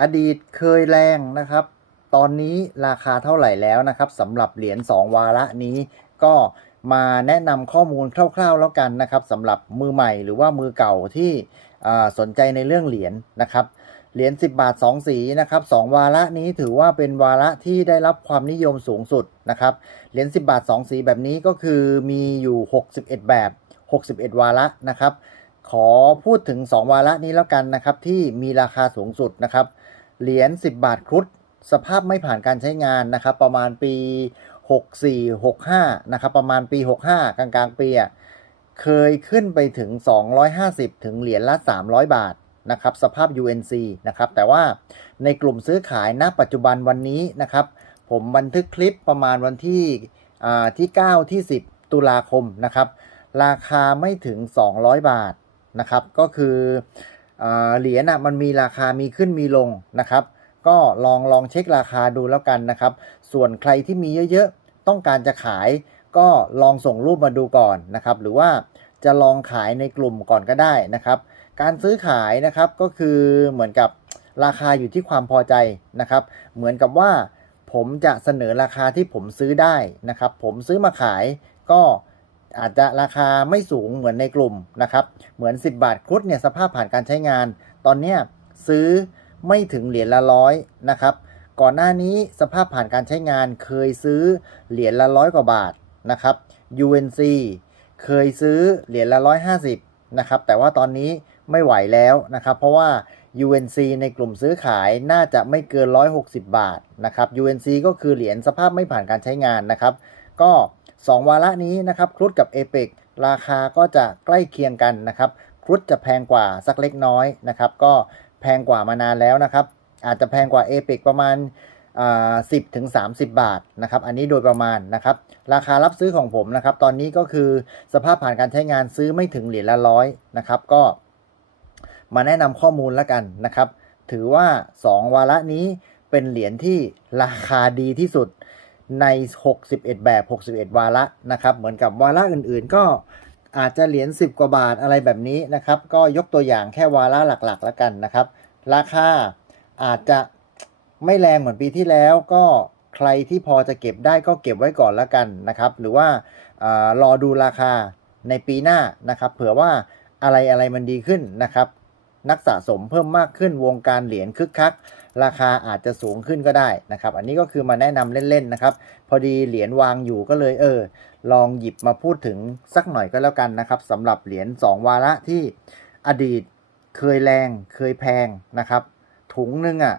อดีตเคยแรงนะครับ ตอนนี้ราคาเท่าไหร่แล้วนะครับสำหรับเหรียญ2 วาระนี้ ก็มาแนะนำข้อมูลคร่าวๆแล้วกันนะครับสำหรับมือใหม่หรือว่ามือเก่าที่สนใจในเรื่องเหรียญนะครับเหรียญ10 บาท 2 สีนะครับสองวาระนี้ถือว่าเป็นวาระที่ได้รับความนิยมสูงสุดนะครับเหรียญ10 บาท 2 สีแบบนี้ก็คือมีอยู่ 61 แบบ 61 วาระนะครับ ขอพูดถึง 2 วาระนี้แล้วกันนะครับ ที่มีราคาสูงสุดนะครับ เหรียญ10 บาทครุฑสภาพไม่ผ่านการใช้งานนะครับ ประมาณปี 64 65 นะครับ ประมาณปี 65 กลางๆปีอะเคยขึ้นไปถึง 250 ถึงเหรียญละ 300 บาทนะครับ สภาพ UNC นะครับ แต่ว่าในกลุ่มซื้อขายณปัจจุบันวันนี้นะครับ ผมบันทึกคลิปประมาณวันที่อ่าที่ 9 ที่ 10 ตุลาคมนะครับ ราคาไม่ถึง 200 บาท นะครับ ก็คือเหรียญอะมันมีราคามีขึ้นมีลงนะครับ ก็ลองลองเช็คราคาดูแล้วกันนะครับ ส่วนใครที่มีเยอะๆ ต้องการจะขาย ก็ลองส่งรูปมาดูก่อนนะครับ หรือว่าจะลองขายในกลุ่มก่อนก็ได้นะครับ การซื้อขายนะครับก็คือเหมือนกับราคาอยู่ที่ความพอใจนะครับ เหมือนกับว่าผมจะเสนอราคาที่ผมซื้อได้นะครับ ผมซื้อมาขายก็ อาจจะราคาไม่สูงเหมือนในกลุ่มนะครับ เหมือน 10 บาทครุฑเนี่ยสภาพผ่านการใช้งาน ตอนนี้ซื้อไม่ถึงเหรียญละร้อยนะครับ ก่อนหน้านี้สภาพผ่านการใช้งานเคยซื้อเหรียญละร้อยกว่าบาทนะครับ UNC เคยซื้อเหรียญละร้อยห้าสิบนะครับ แต่ว่าตอนนี้ไม่ไหวแล้วนะครับ เพราะว่า UNC ในกลุ่มซื้อขายน่าจะไม่เกิน 160 บาทนะครับ UNC ก็คือเหรียญสภาพไม่ผ่านการใช้งานนะครับ ก็ 2 วาระนี้นะครับครุฑกับ a p e c ราคาก็จะใกล้เคียงกันนะครับครุฑจะแพงกว่าสักเล็กน้อยนะครับก็แพงกว่ามานานแล้วนะครับอาจจะแพงกว่า a p e c ประมาณอ่า10ถึง30บาทนะครับอันนี้โดยประมาณนะครับราคารับซื้อของผมนะครับตอนนี้ก็คือสภาพผ่านการใช้งานซื้อไม่ถึงเหรียญละร้อยนะครับก็มาแนะนำข้อมูลแล้วกันนะครับ ถือว่า 2 วาระนี้เป็นเหรียญที่ราคาดีที่สุด ใน 61 แบบ 61 วาระนะครับ เหมือนกับวาระอื่นๆ ก็อาจจะเหรียญ10 กว่าบาทอะไรแบบนี้นะครับ ก็ยกตัวอย่างแค่วาระหลักๆ แล้วกันนะครับ ราคาอาจจะไม่แรงเหมือนปีที่แล้วก็ใครที่พอจะเก็บได้ก็เก็บไว้ก่อนแล้วกันนะครับ หรือว่าอารอดูราคาในปีหน้านะครับ เผื่อว่าอะไรอะไรมันดีขึ้นนะครับ นักสะสมเพิ่มมากขึ้นวงการเหรียญคึกคัก ราคาอาจจะสูงขึ้นก็ได้นะครับ อันนี้ก็คือมาแนะนำเล่นๆนะครับ พอดีเหรียญวางอยู่ก็เลยเออ ลองหยิบมาพูดถึงสักหน่อยก็แล้วกันนะครับสำหรับเหรียญ2 วาระที่อดีตเคยแรงเคยแพงนะครับ ถุงหนึงอะ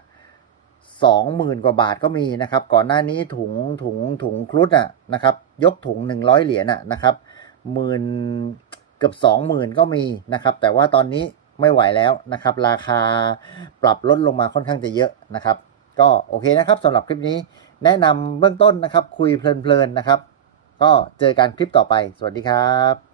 สองหมื่นกว่าบาทก็มีนะครับ ก่อนหน้านี้ถุงถุงถุงครุฑอะนะครับ ยกถุงหนึ่งร้อยเหรียญอะนะครับหมื่นเกือบสองหมื่นก็มีนะครับ แต่ว่าตอนนี้ ไม่ไหวแล้วนะครับ ราคาปรับลดลงมาค่อนข้างจะเยอะนะครับ ก็โอเคนะครับสำหรับคลิปนี้แนะนำเบื้องต้นนะครับ คุยเพลินๆนะครับ ก็เจอกันคลิปต่อไป สวัสดีครับ